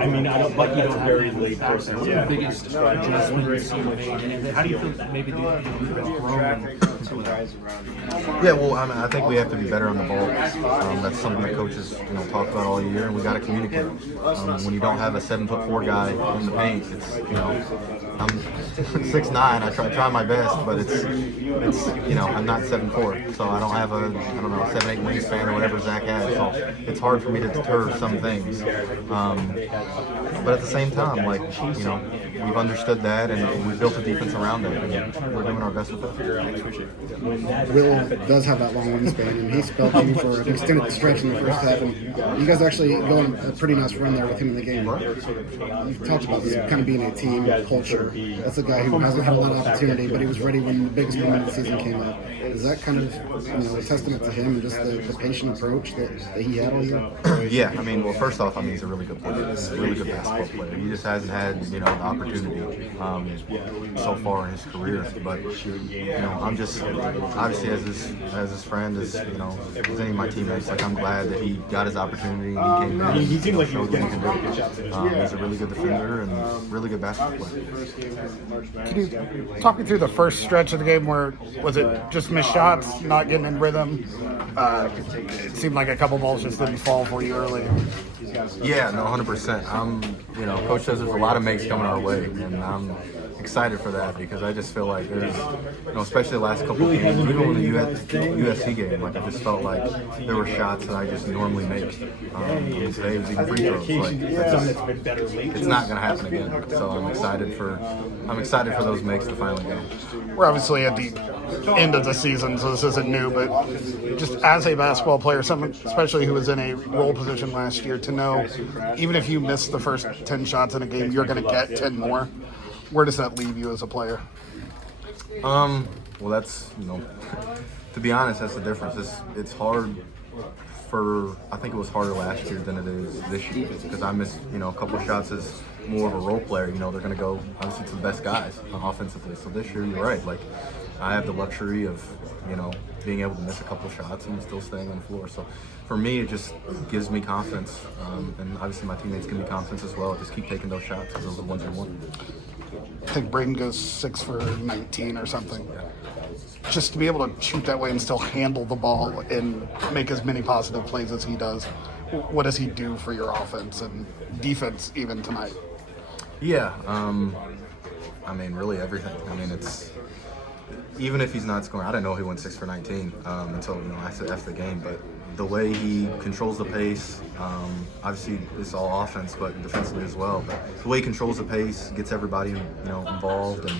I mean, I don't, but you don't have very late person. What's the biggest adjustment you've seen with Aiden? And how do you feel that maybe the grown into it? Yeah, well, I think we have to be better on the ball. That's something that coaches, talk about all year, and we got to communicate. When you don't have a 7'4" guy in the paint, it's I'm 6'9". I try my best, but it's I'm not 7'4", so I don't have a 7'8" wingspan or whatever Zach has. So it's hard for me to deter some things. But at the same time, we've understood that, and we've built a defense around it, and we're doing our best with it. Will does have that long wingspan, and he spelled you for an extended stretch in the first half, and you guys actually go on a pretty nice run there with him in the game. You've talked about this kind of being a team culture. That's a guy who hasn't had a lot of opportunity, but he was ready when the biggest moment of the season came up. Is that kind of a testament to him and just the patient approach that he had all year? Yeah, well, first off, he's a really good player. He's a really good basketball player. He just hasn't had the opportunity so far in his career. But I'm just obviously as his friend, as any of my teammates, I'm glad that he got his opportunity and he came in. He seemed like he was showed getting what some really good shots. He's a really good defender and really good basketball player. Can you talk me through the first stretch of the game where was it just missed shots, not getting in rhythm? It seemed like a couple balls just didn't fall for you early. Yeah, no, 100%. Coach says there's a lot of makes coming our way, and I'm excited for that because I just feel like there's, especially the last couple of games, even in the USC game, I just felt like there were shots that I just normally make. Today was even free throws. It's not going to happen again. So I'm excited for those makes to finally go. We're obviously at the end of the season, so this isn't new, but just as a basketball player, someone especially who was in a role position last year, to know even if you miss the first 10 shots in a game, you're going to get 10 more. Where does that leave you as a player? Well, that's, to be honest, that's the difference. It's hard I think it was harder last year than it is this year because I missed, a couple of shots as more of a role player. They're going to go, obviously, to the best guys offensively. So this year, you're right. I have the luxury of, being able to miss a couple of shots and still staying on the floor. So for me, it just gives me confidence. And obviously, my teammates give me confidence as well. Just keep taking those shots because those are the ones you want. I think Braden goes 6 for 19 or something. Just to be able to shoot that way and still handle the ball and make as many positive plays as he does, what does he do for your offense and defense even tonight? Yeah, really everything. It's even if he's not scoring. I didn't know he went 6 for 19 until after the game, but the way he controls the pace, obviously it's all offense, but defensively as well. But the way he controls the pace, gets everybody involved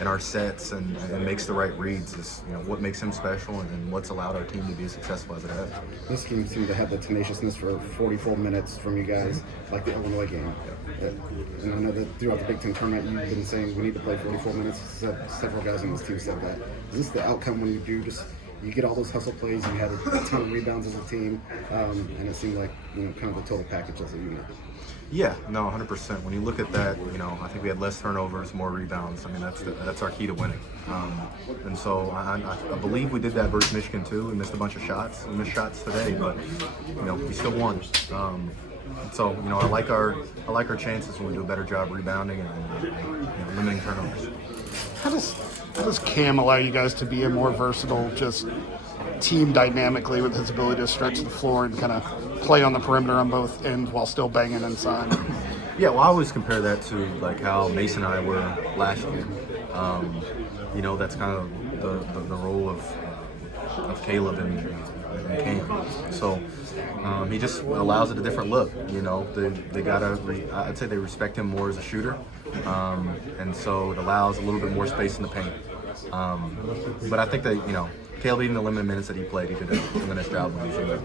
in our sets, and makes the right reads is what makes him special and what's allowed our team to be as successful as it has. This team seemed to have the tenaciousness for 44 minutes from you guys, like the Illinois game. And I know that throughout the Big Ten tournament, you've been saying we need to play 44 minutes. Several guys on this team said that. Is this the outcome when you do you get all those hustle plays, you had a ton of rebounds as a team, and it seemed like kind of the total package as a unit? Yeah, no, 100%. When you look at that, I think we had less turnovers, more rebounds. That's our key to winning. And so I believe we did that versus Michigan too. We missed a bunch of shots. We missed shots today, but we still won. So I like our chances when we do a better job rebounding and limiting turnovers. How does Cam allow you guys to be a more versatile, just team dynamically with his ability to stretch the floor and kind of play on the perimeter on both ends while still banging inside? Yeah, well, I always compare that to how Mason and I were last year. That's kind of the role of Caleb and Cam. So he just allows it a different look. They gotta. I'd say they respect him more as a shooter, and so it allows a little bit more space in the paint. But I think that Caleb, even the limited minutes that he played, he did a tremendous job when he was in there.